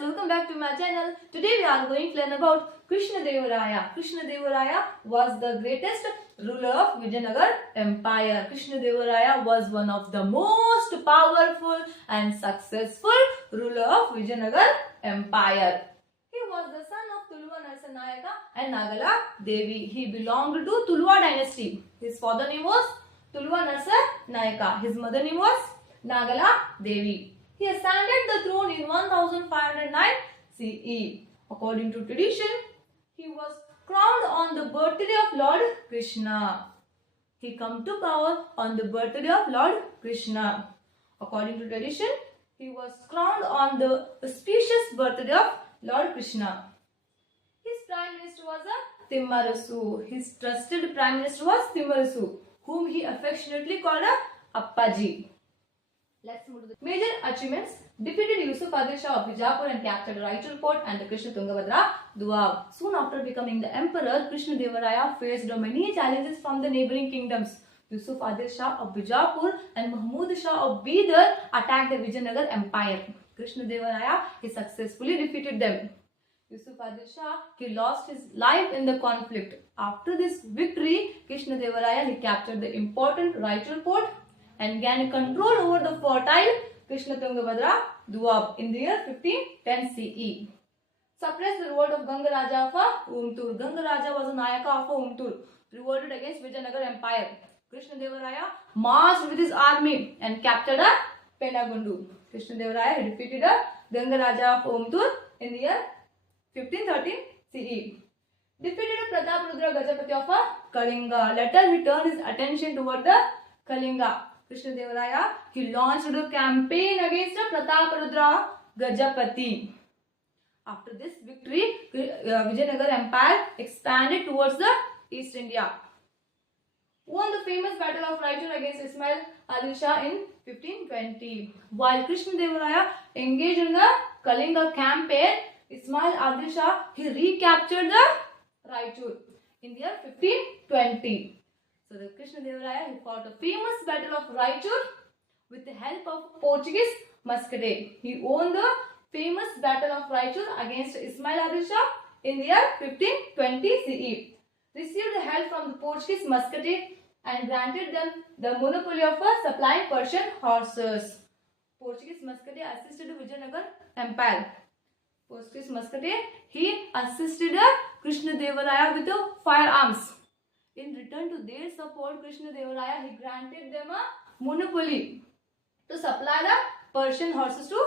welcome back to my channel. Today we are going to learn about Krishna Deva Raya. Krishna Deva Raya was the greatest ruler of Vijayanagar Empire. Krishna Deva Raya was one of the most powerful and successful ruler of Vijayanagar Empire. He was the son of Tuluva Narasimha and Nagala Devi. He belonged to Tuluva dynasty. His father name was Tuluva Narasimha. His mother name was Nagala Devi. He ascended the throne in 1509 CE. According to tradition, he was crowned on the birthday of Lord Krishna. He came to power on the birthday of Lord Krishna. According to tradition, he was crowned on the auspicious birthday of Lord Krishna. His prime minister was Timmarasu. His trusted prime minister was Timmarasu, whom he affectionately called Appaji. Let's move to the major achievements. Defeated Yusuf Adil Shah of Bijapur and captured Raichur Fort and the Krishna Tungabhadra Doab. Soon after becoming the emperor, Krishna Deva Raya faced many challenges from the neighboring kingdoms. Yusuf Adil Shah of Bijapur and Mahmud Shah of Bidar attacked the Vijayanagar Empire. Krishna Deva Raya he successfully defeated them. Yusuf Adil Shah he lost his life in the conflict. After this victory, Krishna Deva Raya he captured the important Raichur Fort and gained control over the fertile Krishna Tungabhadra Doab in the year 1510 CE. Suppressed the revolt of Ganga Raja of Umtur. Ganga Raja was a Nayaka of Umtur, revolted against Vijayanagar Empire. Krishna Deva Raya marched with his army and captured Penagundu. Krishna Deva Raya defeated Ganga Raja of Umtur in the year 1513 CE. Defeated Prataparudra Gajapati of Kalinga. Later he turned his attention toward the Kalinga. Krishna Deva Raya he launched a campaign against Prataparudra Gajapati. After this victory, Vijayanagar Empire expanded towards the East India. Won the famous battle of Raichur against Ismail Adil Shah in 1520. While Krishna Deva Raya engaged in the Kalinga campaign, Ismail Adil Shah he recaptured the Raichur in the year 1520. So the Krishna Deva Raya he fought a famous battle of Raichur with the help of Portuguese musketeer. He won the famous battle of Raichur against Ismail Adil Shah in the year 1520 CE. Received the help from the Portuguese musketeer and granted them the monopoly of supplying Persian horses. Portuguese musketeer assisted Vijayanagar Empire. Portuguese musketeer he assisted Krishna Deva Raya with the firearms. In return to their support, Krishna Deva Raya he granted them a monopoly to supply the Persian horses to